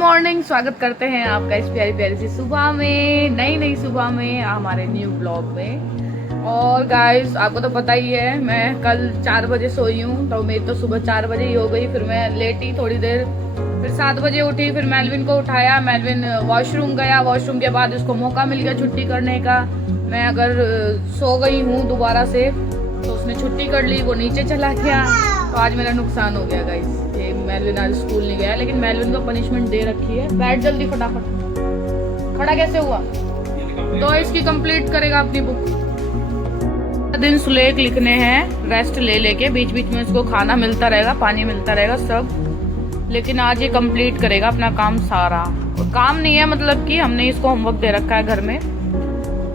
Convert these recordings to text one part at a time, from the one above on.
Morning, स्वागत करते हैं आपका इस प्यारी प्यारी सी सुबह में, नई सुबह में, हमारे न्यू ब्लॉग में। और गाइस आपको तो पता ही है, मैं कल 4 बजे सोई हूँ, तो मेरी तो सुबह 4 बजे ही हो गई। फिर मैं लेटी थोड़ी देर, फिर 7 बजे उठी, फिर मेलविन को उठाया। मेलविन वॉशरूम गया, वॉशरूम के बाद उसको मौका मिल गया छुट्टी करने का। मैं अगर सो गई हूँ दोबारा से तो उसने छुट्टी कर ली, वो नीचे चला गया। तो आज मेरा नुकसान हो गया गाइस, ये मेलविन आज स्कूल नहीं गया। लेकिन मेलविन को पनिशमेंट दे रखी है। बैठ जल्दी फटाफट, खड़ा कैसे हुआ? तो इसकी कंप्लीट करेगा अपनी बुक। दिन सुलेख लिखने हैं, रेस्ट ले लेके, बीच बीच में उसको खाना मिलता रहेगा, पानी मिलता रहेगा सब। लेकिन आज ये कंप्लीट करेगा अपना काम सारा। और काम नहीं है, मतलब कि हमने इसको होमवर्क दे रखा है घर में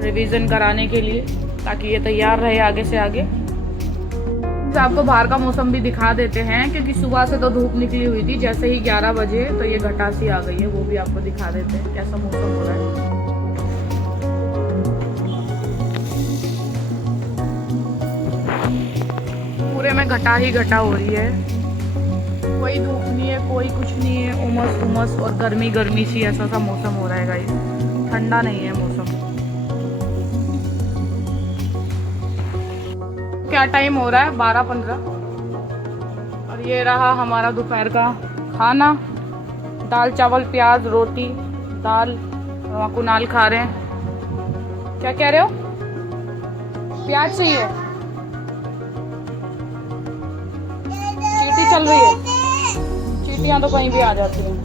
रिवीजन कराने के लिए, ताकि ये तैयार रहे आगे से आगे। आपको बाहर का मौसम भी दिखा देते हैं, क्योंकि सुबह से तो धूप निकली हुई थी। जैसे ही 11 बजे तो ये घटासी आ गई है, वो भी आपको दिखा देते हैं कैसा मौसम हो रहा है। पूरे में घटा ही घटा हो रही है, कोई धूप नहीं है, कोई कुछ नहीं है। उमस उमस और गर्मी गर्मी सी ऐसा सा मौसम हो रहा है गाइस, ठंडा नहीं है मौसम। क्या टाइम हो रहा है? 12:15। और ये रहा हमारा दोपहर का खाना, दाल चावल प्याज रोटी दाल। कुनाल खा रहे हैं। क्या कह रहे हो? प्याज चाहिए? चींटी चल रही है, चींटियां तो कहीं भी आ जाती हैं।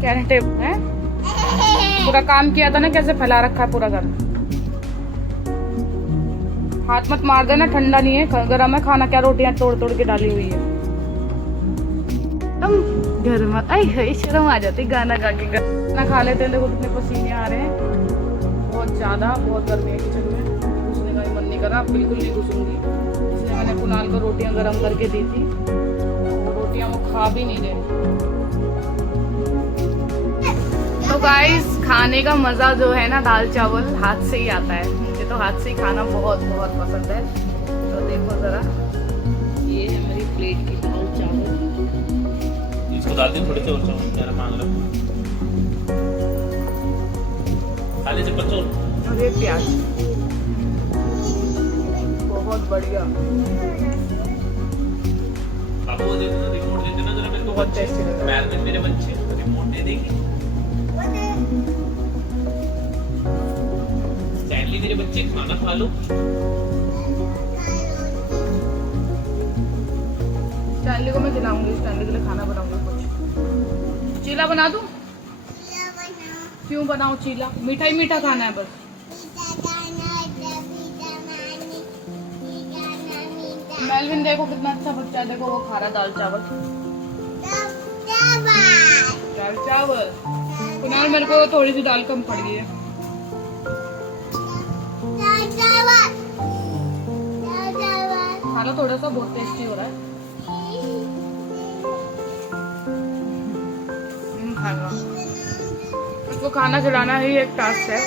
क्या है? पूरा काम किया था ना, कैसे फैला रखा है पूरा घर। हाथ मत मार देना, ठंडा नहीं है, गरम है खाना। क्या रोटियां तोड़ तोड़ के डाली हुई है तुम घर में। आई शर्म आ जाती गाना गा के। गाना खा लेते हैं। देखो कितने पसीने आ रहे हैं, बहुत ज्यादा, बहुत गर्मी है किचन में। घुसने का भी मन नहीं कर रहा, बिल्कुल नहीं घुसूंगी। इसलिए मैंने कुनाल को रोटियां गरम करके दी थी, वो रोटियां वो खा भी नहीं रहे। तो गाइस, खाने का मजा जो है ना, दाल चावल हाथ से ही आता है। तो हाथ से ही खाना बहुत बहुत पसंद है। तो देखो जरा, ये है मेरी प्लेट की दाल चावल। इसको डाल दे थोड़े से और चावल, क्या मांग रहा खाली से पचोल। और ये प्याज बहुत बढ़िया, आप वो दे देना, रिमोट दे देना जरा मेरे को। बहुत टेस्टी लग रहा है। मेरे बच्चे रिमोट दे देगी। स्टैनली मेरे बच्चे खाना खा लो। स्टैनली को मैं खिलाऊंगी, स्टैनली के लिए खाना बनाऊंगी। कुछ चीला बना दूं? क्यों बनाऊं चीला? मीठा ही मीठा खाना है बस। मेलविन देखो कितना अच्छा बच्चा है, देखो वो खा रहा दाल चावल। दाल चावल कुनाल, मेरे को थोड़ी सी दाल कम पड़ गई है। खा लो थोड़ा सा, बहुत टेस्टी हो रहा है। खाना, उसको खाना खिलाना ही एक टास्क है।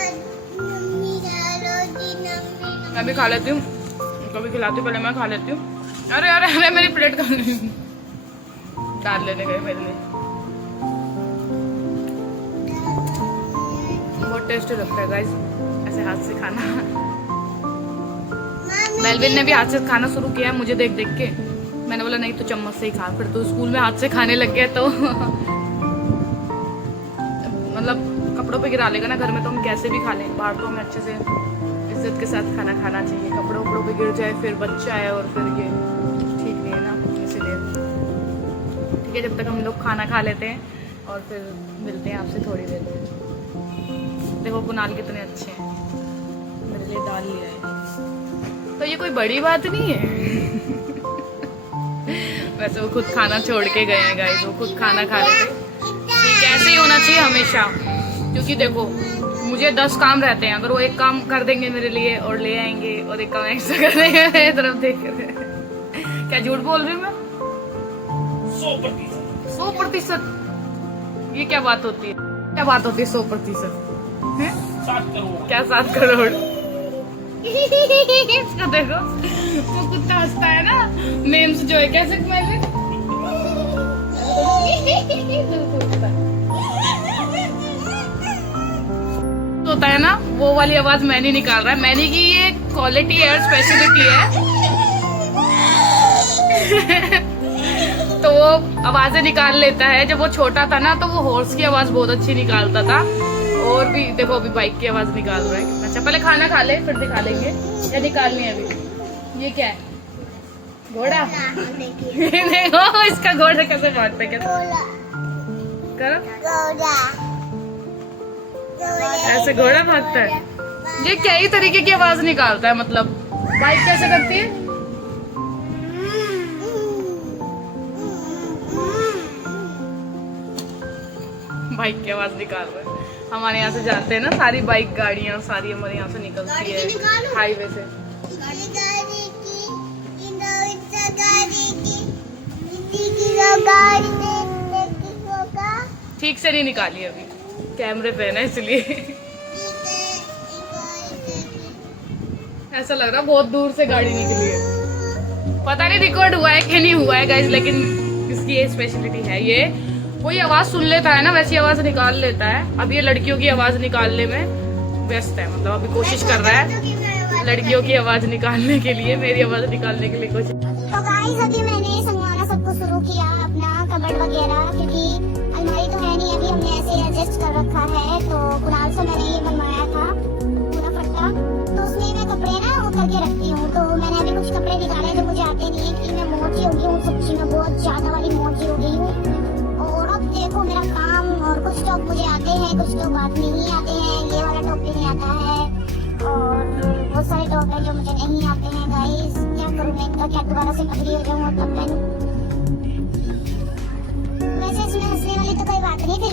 मैं भी खा लेती हूँ, कभी खिलाती हूँ, पहले मैं खा लेती हूँ। अरे अरे अरे, मेरी प्लेट का डाल लेने गए मेरे लिए। बहुत टेस्टी लगता है गाइस ऐसे हाथ से खाना। मेलविन ने भी हाथ से खाना शुरू किया है मुझे देख देख के। मैंने बोला नहीं, तो चम्मच से ही खा। फिर तो स्कूल में हाथ से खाने लग गया, तो मतलब कपड़ों पे गिरा लेगा ना। घर में तो हम कैसे भी खा लें, बाहर तो हमें अच्छे से इज्जत के साथ खाना खाना चाहिए। कपड़ों वपड़ों पे गिर जाए, फिर बच्चा है और फिर ये ठीक नहीं है ना, इसीलिए। ठीक है, जब तक हम लोग खाना खा लेते हैं और फिर मिलते हैं आपसे थोड़ी देर में। देखो कुनाल कितने अच्छे हैं, मेरे लिए दाल लिया है, तो ये कोई बड़ी बात नहीं है। वैसे वो खुद खाना छोड़ के गए हैं गाइस, वो खुद खाना खा रहे थे। ठीक ऐसे ही होना चाहिए हमेशा, क्योंकि देखो मुझे 10 काम रहते हैं। अगर वो एक काम कर देंगे मेरे लिए और ले आएंगे, और एक काम एक्स्ट्रा कर देंगे मेरी तरफ देख कर। क्या झूठ बोल रही हूँ मैं? 100%। ये क्या बात होती है? क्या बात होती है 100%? 7 करोड़। क्या 7 करोड़? इसको देखो, वो कुत्ता हंसता है ना, मेम्स जो है। कैसे होता है ना वो वाली आवाज मैनी निकाल रहा है। मैनी की ये क्वालिटी है और स्पेशलिटी है। तो वो आवाजें निकाल लेता है। जब वो छोटा था ना तो वो हॉर्स की आवाज बहुत अच्छी निकालता था। और भी देखो अभी बाइक की आवाज निकाल रहा है कितना अच्छा। पहले खाना खा ले फिर दिखा लेंगे या निकालनी है अभी। ये क्या है? घोड़ा। देखो इसका घोड़ा कैसे भागता है। कैसे करो ऐसे घोड़ा भागता है। ये कई तरीके की आवाज निकालता है। मतलब बाइक कैसे करती है? बाइक की आवाज निकाल रहा है। हमारे यहाँ से जाते हैं ना सारी बाइक गाड़ियाँ सारी हमारे यहाँ से निकलती है हाईवे से। ठीक से नहीं निकाली अभी, कैमरे पे है ना इसलिए। ऐसा लग रहा बहुत दूर से गाड़ी निकली है। पता नहीं रिकॉर्ड हुआ है कि नहीं हुआ है गाइस, लेकिन इसकी ये स्पेशलिटी है। ये कोई आवाज सुन लेता है ना वैसी आवाज निकाल लेता है। अब ये लड़कियों की आवाज निकालने में व्यस्त है। मतलब अभी कोशिश कर रहा है लड़कियों की आवाज निकालने के लिए, मेरी आवाज निकालने के लिए कोशिश। तो गाइस अभी मैंने संगवाना सबको शुरू किया अपना कबर्ड वगैरह, क्योंकि अलमारी तो है नहीं, अभी हमने ऐसे एडजस्ट कर रखा है। तो कुणाल से मैंने ये बनवाया था पूरा फट्टा, तो उसमें मैं कपड़े ना वो करके रखती हूँ। तो मैंने अभी कुछ कपड़े निकाले जो मुझे आते नहीं है, कि मैं मोटी हो गई हूँ सच्ची में, बहुत ज्यादा वाली मोटी हो गई हूँ। और अब देखो मेरा काम, और कुछ टॉप मुझे आते हैं कुछ टॉप बात नहीं आते हैं। ये वाला टॉप भी नहीं आता है और बहुत सारे टॉप है जो मुझे नहीं आते हैं। गाइस क्या करूँ मैं इनका, क्या दोबारा से पतली हो जाऊँ और तब पहनूं? वैसे इसमें हंसने वाली तो कोई बात नहीं थी।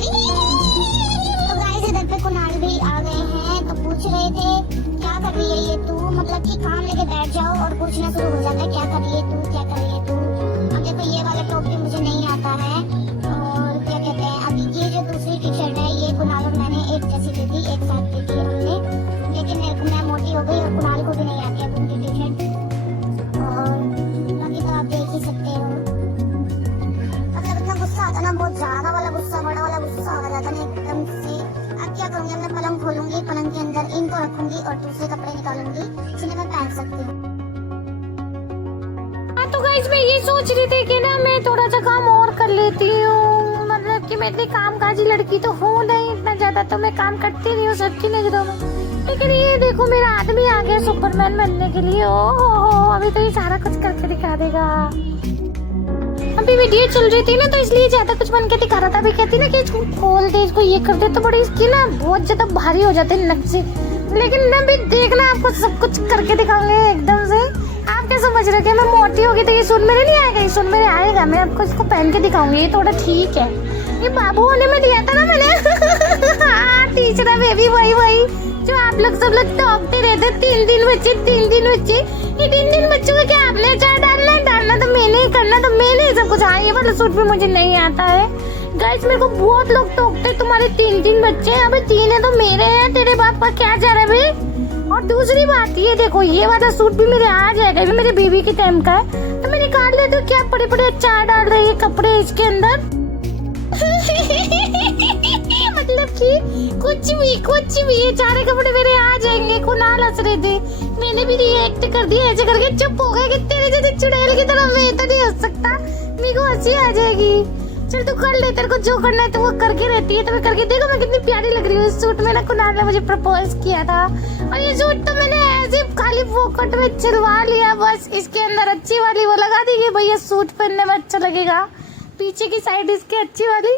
तो गाइस इधर पे कुणाल भी आ गए हैं, तो पूछ रहे थे क्या कर रही है ये तू, मतलब कि काम लेके बैठ जाओ और पूछना शुरू हो जाता है क्या कर रही है तू, क्या कर रही है तू। अब देखो ये वाला टॉप भी मुझे नहीं आता है। और क्या कहते हैं, अभी ये जो दूसरी टी शर्ट है ये कुणाल और मैंने एक जैसी ली थी, एक साथ ली थी हमने, लेकिन मैं मोटी हो गई और कुणाल को भी नहीं आती है उनकी टी शर्ट। और बाकी तो आप देख ही सकते हो, मतलब इतना गुस्सा आता ना, बहुत ज्यादा वाला गुस्सा, बड़ा वाला गुस्सा आ जाता ना एकदम से। अब क्या करूंगी, मैं पलंग खोलूंगी, पलंग के अंदर इनको रखूंगी और दूसरे कपड़े निकालूंगी जिन्हें मैं पहन सकती हूँ। तो गाइस मैं ये सोच रही थी कि ना मैं थोड़ा सा काम और कर लेती हूँ, मतलब कि मैं इतनी कामकाजी लड़की तो हूँ नहीं, इतना ज्यादा तो मैं काम करती नहीं हूँ सबकी नजरों में। लेकिन ये देखो मेरा आदमी आ गया सुपरमैन बनने के लिए। ओहो अभी तो ये सारा कुछ करके दिखा देगा। अभी वीडियो चल रही थी ना तो इसलिए ज्यादा कुछ बन के दिखा रहा था। अभी कहती ना कि इसको खोल दे, इसको ये कर दे, तो बड़ी इसकी ना बहुत ज्यादा भारी हो जाते हैं नक्शे। लेकिन ना भी देखना आपको सब कुछ करके दिखाऊंगे एकदम से। आप क्या समझ रहे थे मैं मोटी होगी तो ये सूट मेरे नहीं आएगा? ये सूट मेरे आएगा, मैं आपको इसको पहन के दिखाऊंगी। ये थोड़ा ठीक है, ये बाबू होने में दिया था ना मैंने। टीचर बेबी वही जो आप लोग सब लोग टॉपते रहते, 3 बच्चे 3 बच्चे। ये 3 बच्चों को क्या आपने चार डालना तो मैंने ही करना, तो मैंने सब कुछ। हाँ ये वाला सूट भी मुझे नहीं आता है गाइस। मेरे को बहुत लोग टोकते तुम्हारे 3 बच्चे हैं। अबे 3 है तो मेरे हैं, तेरे बाप का क्या जा रहा है भाई? और दूसरी बात ये देखो, ये वाला सूट भी मेरे आ जाएगा, ये मेरे बेबी के टाइम का है, तो मैं निकाल लेती हूँ। क्या बड़े चार डाल रही है कपड़े इसके अंदर। मतलब कि कुछ भी ये सारे कपड़े मेरे आ जाएंगे। कुणाल हंस रहे थे, मैंने भी रिएक्ट कर दिया ऐसे करके, चुप हो गया कि तेरे जैसे चुड़ैल की तरह मैं तो नहीं हंस सकता, मेरे को हंसी आ जाएगी। चल तू कर ले, तेरे को जो करना है तो वो करके रहती है, तो मैं करके देखो मैं कितनी प्यारी लग रही हूँ इस सूट में ना। कुणाल ने मुझे प्रपोज किया था और ये सूट तो मैंने ऐसे खाली पॉकेट में छिलवा लिया, बस इसके अंदर अच्छी वाली वो लगा दी कि भैया सूट पहनने में अच्छा लगेगा। पीछे की साइड इसके अच्छी वाली,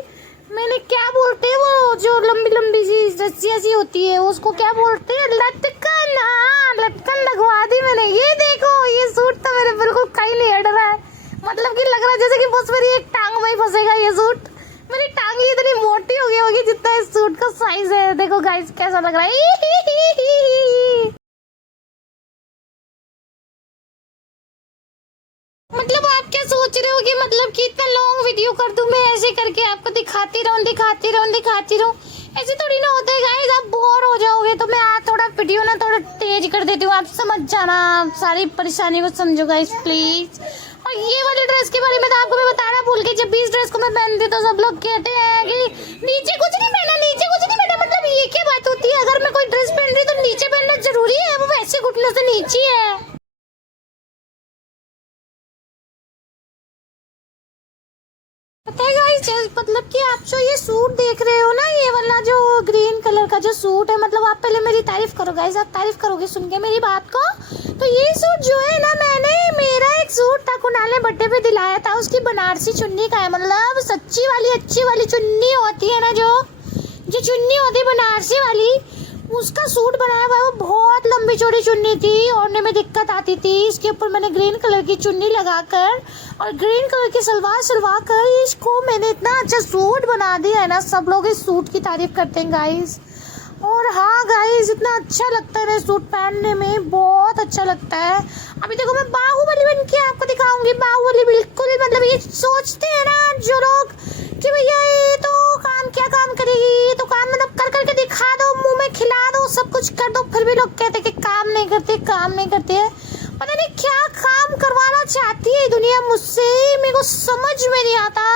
मैंने क्या बोलते हैं वो जो लंबी सी रस्सियाँ सी होती है उसको क्या बोलते हैं? लटकन। हाँ लटकन लगवा दी मैंने। ये देखो ये सूट तो मेरे बिल्कुल कहीं नहीं हट रहा है, मतलब कि लग रहा है जैसे कि बस मेरी एक टांग में ही फंसेगा ये सूट। मेरी टांग इतनी मोटी हो गई होगी जितना इस सूट का साइज है। देखो गाइस कैसा लग रहा है। मतलब आप क्या सोच रहे हो कि मतलब कि इतना लॉन्ग वीडियो कर दूं मैं ऐसे करके आपको दिखाती रहूं? ऐसे थोड़ी ना होता है गाइस, आप बोर हो जाओगे। तो मैं आज थोड़ा वीडियो ना थोड़ा तेज कर देती हूँ, आप समझ जाना, सारी परेशानी को समझो गाइस प्लीज। और ये वाली ड्रेस के बारे में तो आपको मैं बताना भूल गई। जब भी इस ड्रेस को मैं पहनती हूँ तो सब लोग कहते हैं कि नीचे कुछ नहीं पहना, नीचे कुछ नहीं पहना। मतलब ये क्या बात होती है? अगर मैं कोई ड्रेस पहन रही तो नीचे पहनना जरूरी है? वो वैसे घुटनों से नीचे है। पता है गाइस, मतलब कि आप जो ये सूट देख रहे हो ना, ये वाला जो ग्रीन कलर का जो सूट है, मतलब आप पहले मेरी तारीफ करो गाइस, आप तारीफ करोगे सुन के मेरी बात को। तो ये सूट जो है ना, मैंने मेरा एक सूट था कुणाल ने बर्थडे पे दिलाया था, उसकी बनारसी चुन्नी का है। मतलब सच्ची वाली अच्छी वाली चुन्नी होती है ना, जो चुन्नी होती है बनारसी वाली, उसका सूट बनाया हुआ है। वो बहुत लंबी चौड़ी चुन्नी थी, ओढ़ने में दिक्कत आती थी। इसके ऊपर मैंने ग्रीन कलर की चुन्नी लगाकर और ग्रीन कलर की सलवार सिलवा कर इसको मैंने इतना अच्छा सूट बना दिया है ना, सब लोग इस सूट की तारीफ करते हैं गाइस। और हाँ गाइस, इतना अच्छा लगता है ना सूट पहनने में, बहुत अच्छा लगता है। अभी देखो मैं बाहुबली बन के आपको दिखाऊंगी। बाहुबली बिल्कुल, मतलब ये सोचते हैं ना जो लोग कि भैया ये तो काम करेगी, तो काम मतलब कर करके दिखा दो, मुंह में खिला दो, सब कुछ कर दो, फिर भी लोग कहते कि काम नहीं करते। पता नहीं क्या काम करवाना चाहती है दुनिया मुझसे, मेरे को समझ में नहीं आता।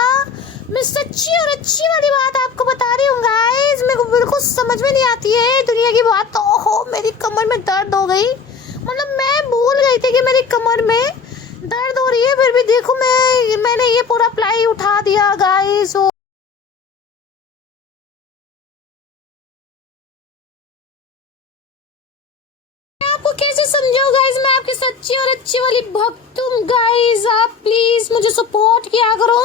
मैं सच्ची और अच्छी वाली बात आपको बता रही हूँ गाइस, मेरे को बिल्कुल समझ में नहीं आती है दुनिया की बात। तो ओहो, मेरी कमर में दर्द हो गई। मतलब मैं भूल गई थी कि मेरी कमर में दर्द हो रही है, फिर भी देखो मैंने ये पूरा प्लाई उठा दिया गाइस। आपको कैसे समझाऊं गाइस, मैं आपकी सच्ची और अच्छी वाली भक्त हूँ गाइस। आप प्लीज मुझे सपोर्ट किया करो।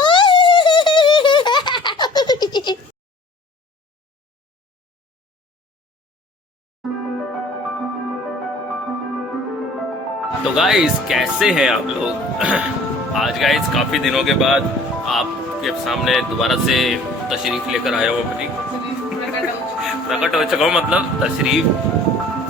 तो गाइस कैसे हैं आप लोग? आज गाइस काफी दिनों के बाद आपके सामने दोबारा से तशरीफ लेकर आया हूँ अपनी। प्रकट हो चुका हूँ, मतलब तशरीफ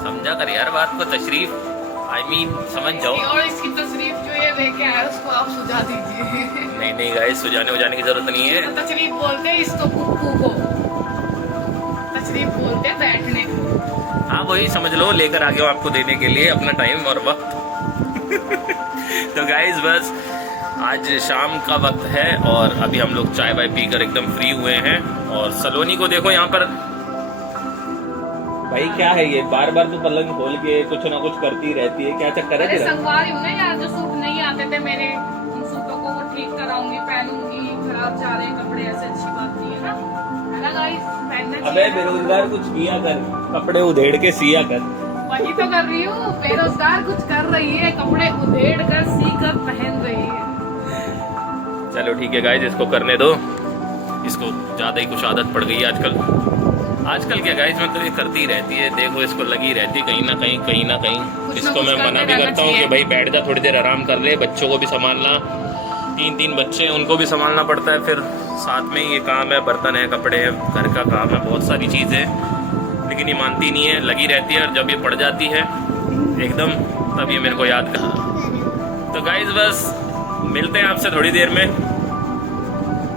समझा कर यार बात को, तशरीफ I mean, समझ जाओ। और इसकी तशरीफ जो ये लेके आया उसको आप सुझा दीजिए। नहीं गाइस, सुझाने की जरूरत नहीं है। तो तशरीफ बोलते हैं इसको, कुक्कू को तशरीफ बोलते हैं बैठने को। हाँ वही समझ लो, लेकर आ गया हूँ आपको देने के लिए अपना टाइम और वक्त। तो गाइस बस आज शाम का वक्त है और अभी हम लोग चाय वाय पीकर एकदम फ्री हुए हैं। और सलोनी को देखो यहाँ पर, भाई क्या है ये, बार बार तो पलंग खोल के कुछ ना कुछ करती रहती है, क्या चक्कर है? अरे संगवारी हूँ ना यार, जो सूट नहीं आते थे मेरे, उन सूटों को वो ठीक कराऊंगी, पहनूंगी। खराब जा रहे हैं कपड़े, ऐसे अच्छी बात नहीं है ना गाइस, पहनना चाहिए। अबे बेरोजगार कुछ किया कर, कपड़े उधेड़ के सिया कर। वही तो कर रही हूँ, बेरोजगार कुछ कर रही है, कपड़े उधेड़ कर सी कर पहन रही है। चलो ठीक है गाइस, इसको करने दो, इसको ज्यादा ही कुछ आदत पड़ गई है आजकल क्या गाइस, मतलब ये करती रहती है, देखो इसको लगी रहती है कहीं ना कहीं। इसको मैं मना भी करता हूँ कि भाई बैठ जा, थोड़ी देर आराम कर ले, बच्चों को भी संभालना, 3 बच्चे उनको भी संभालना पड़ता है, फिर साथ में ये काम है, बर्तन है, कपड़े है, घर का काम है, बहुत सारी चीज़ें, लेकिन ये मानती नहीं है, लगी रहती है। और जब ये पड़ जाती है एकदम, तब ये मेरे को याद कर। तो गाइस बस मिलते हैं आपसे थोड़ी देर में,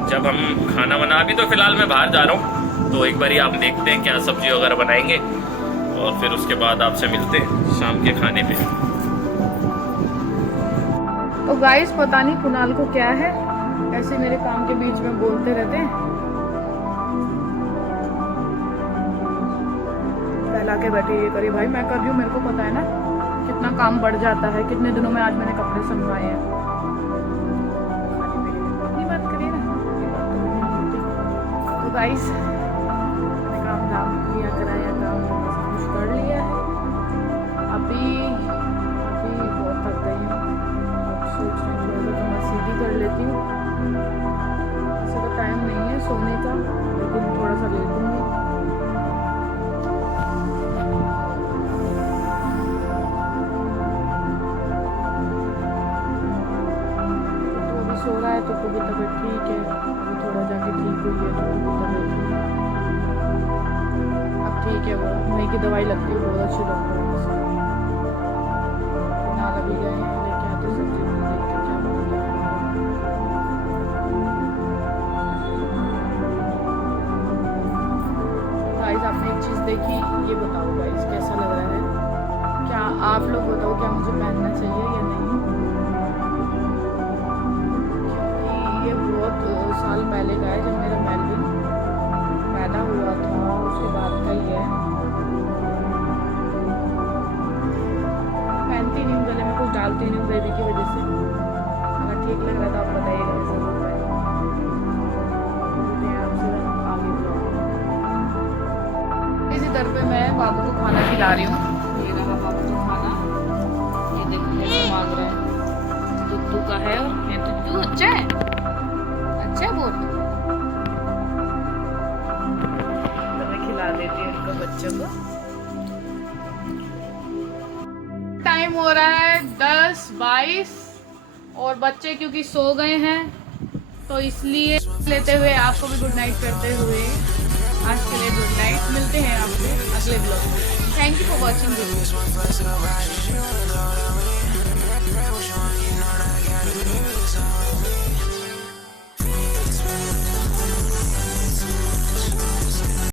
जब हम खाना बना। अभी तो फिलहाल मैं बाहर जा रहा हूँ, तो एक बार आप देखते हैं क्या सब्जी वगैरह बनाएंगे, और फिर उसके बाद आपसे मिलते हैं शाम के खाने पे। तो गाइस पता नहीं कुणाल को क्या है, ऐसे मेरे काम के बीच में बोलते रहते हैं। फैला के बैठे ये करिए भाई, मैं कर रही हूँ, मेरे को पता है ना कितना काम बढ़ जाता है। कितने दिनों में आज मैंने कपड़े संभाले हैं। अपनी बात करिए ना, तो गाइस काम किया कराया, काम सब कुछ कर लिया है। अभी बहुत थक गई हूँ, अब सोच रही हूँ तो मैं सीधी कर लेती हूँ। ऐसे तो टाइम नहीं है सोने का, लेकिन थोड़ा सा लेटूंगी। तो अभी सो रहा है, तो भी तबीयत ठीक है, अभी थोड़ा जाके ठीक हुई है, तो तबीयत ठीक है। वो वहीं की दवाई लगती है, बहुत अच्छी डॉक्टर है। कुणाल अभी गए हैं, लेके आते सब्जी देखते क्या गाइस आपने एक चीज़ देखी, ये बताओ गाइस कैसा लग रहा है? क्या आप लोग बताओ, क्या मुझे पहनना चाहिए या नहीं? न्यू बेबी की वजह से। अगर ठीक लग रहा है तो आप बताइएगा ज़रूर भाई। मिलते हैं आपसे आगे ब्लॉग में। इसी तरह पे मैं बाबू को खाना खिला रही हूँ। ये रहा बाबू को खाना, ये देखो कैसे मांग रहा है। दुद्धू का है और ये दुद्धू अच्छा है, अच्छा है बहुत। तो मैं खिला देती हूँ इनको बच्चों को। टाइम हो रहा है 10:22 और बच्चे क्योंकि सो गए हैं तो इसलिए लेते हुए आपको भी गुड नाइट करते हुए आज के लिए गुड नाइट। मिलते हैं आपसे अगले ब्लॉग में। Thank you for watching this.